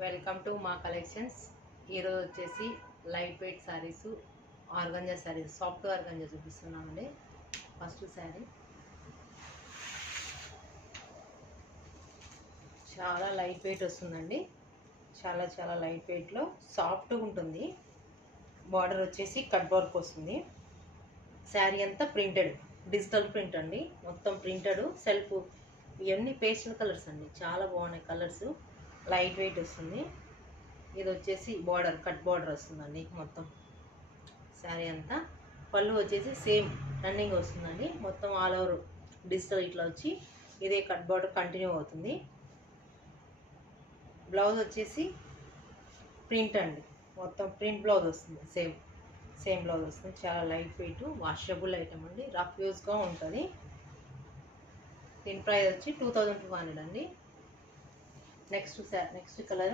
Welcome to మా collections. ఈరోజు వచ్చేసి light weight saris, organza saris, soft organza చూపిస్తున్నామండి. ఫస్ట్ శారీ చాలా లైట్ వెయిట్ వస్తుందండి. చాలా లైట్ వెయిట్లో సాఫ్ట్గా ఉంటుంది. బార్డర్ వచ్చేసి కట్ వర్క్ వస్తుంది. శారీ అంతా ప్రింటెడ్, డిజిటల్ ప్రింట్ అండి. మొత్తం ప్రింటెడ్ సెల్ఫ్. ఇవన్నీ పేస్టల్ కలర్స్ అండి, చాలా బాగున్నాయి కలర్స్. లైట్ వెయిట్ వస్తుంది. ఇది వచ్చేసి బార్డర్, కట్ బార్డర్ వస్తుందండి మొత్తం శారీ అంతా. పళ్ళు వచ్చేసి సేమ్ రన్నింగ్ వస్తుందండి. మొత్తం ఆల్ ఓవర్ డిజిటల్ ఇట్లా వచ్చి ఇదే కట్ బార్డర్ కంటిన్యూ అవుతుంది. బ్లౌజ్ వచ్చేసి ప్రింట్ అండి, మొత్తం ప్రింట్ బ్లౌజ్ వస్తుంది. సేమ్ బ్లౌజ్ వస్తుంది. చాలా లైట్ వెయిట్, వాషబుల్ ఐటమ్ అండి. రఫ్ యూజ్గా ఉంటుంది. దీని ప్రైస్ వచ్చి 2200 అండి. నెక్స్ట్ కలర్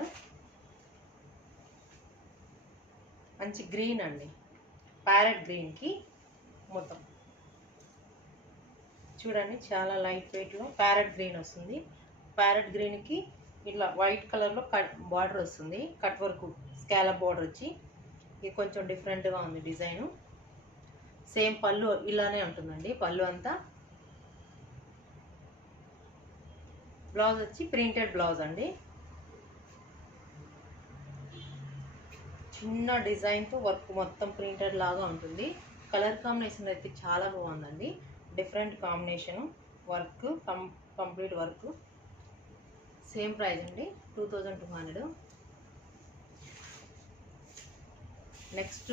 మంచి గ్రీన్ అండి, ప్యారెట్ గ్రీన్కి మొత్తం చూడండి, చాలా లైట్ వెయిట్లో ప్యారెట్ గ్రీన్ వస్తుంది. ప్యారెట్ గ్రీన్కి ఇట్లా వైట్ కలర్లో కట్ బార్డర్ వస్తుంది. కట్ వర్క్ స్కాలప్ బార్డర్ వచ్చి ఇది కొంచెం డిఫరెంట్గా ఉంది డిజైను. సేమ్ పళ్ళు ఇలానే ఉంటుందండి. పళ్ళు అంతా. బ్లౌజ్ వచ్చి ప్రింటెడ్ బ్లౌజ్ అండి. చిన్న డిజైన్తో వర్క్ మొత్తం ప్రింటెడ్ లాగా ఉంటుంది. కలర్ కాంబినేషన్ అయితే చాలా బాగుందండి. Different combination, work complete work. Same price అండి, 2200. నెక్స్ట్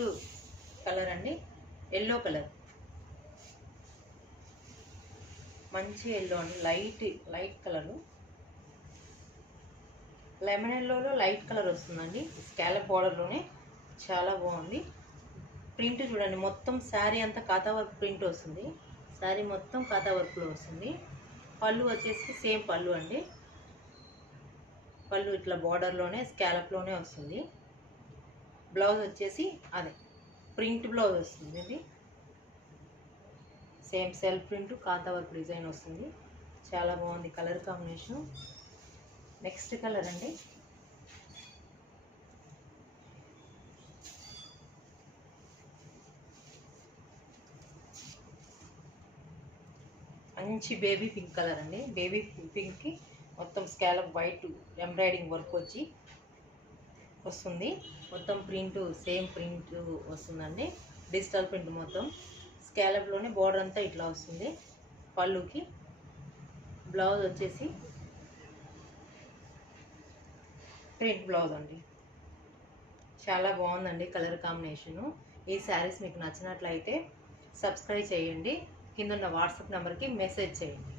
కలర్ అండి, ఎల్లో కలర్. మంచి ఎల్లో అండి, లైట్ కలరు. లెమన్ ఎల్లోలో లైట్ కలర్ వస్తుందండి. స్కాలప్ బార్డర్లోనే చాలా బాగుంది. ప్రింట్ చూడండి, మొత్తం శారీ అంతా కాతా వర్క్ ప్రింట్ వస్తుంది. శారీ మొత్తం కాతా వర్క్లో వస్తుంది. పళ్ళు వచ్చేసి సేమ్ పళ్ళు అండి. పళ్ళు ఇట్లా బార్డర్లోనే స్కాలప్లోనే వస్తుంది. బ్లౌజ్ వచ్చేసి అదే ప్రింట్ బ్లౌజ్ వస్తుంది. ఇది సేమ్ సెల్ఫ్ ప్రింట్ కాతా వర్క్ డిజైన్ వస్తుంది. చాలా బాగుంది కలర్ కాంబినేషన్. నెక్స్ట్ కలర్ అండి, మంచి బేబీ పింక్ కలర్ అండి. బేబీ పింక్కి మొత్తం స్కాలప్ వైట్ ఎంబ్రాయిడింగ్ వర్క్ వచ్చి వస్తుంది. మొత్తం ప్రింట్ సేమ్ ప్రింట్ వస్తుందండి. డిజిటల్ ప్రింట్ మొత్తం స్కాలప్లోనే బార్డర్ అంతా ఇట్లా వస్తుంది. పళ్ళుకి బ్లౌజ్ వచ్చేసి ప్రింట్ బ్లౌజ్ అండి. చాలా బాగుందండి కలర్ కాంబినేషను. ఈ శారీస్ మీకు నచ్చినట్లయితే సబ్స్క్రైబ్ చేయండి. కింద ఉన్న వాట్సాప్ నెంబర్కి మెసేజ్ చేయండి.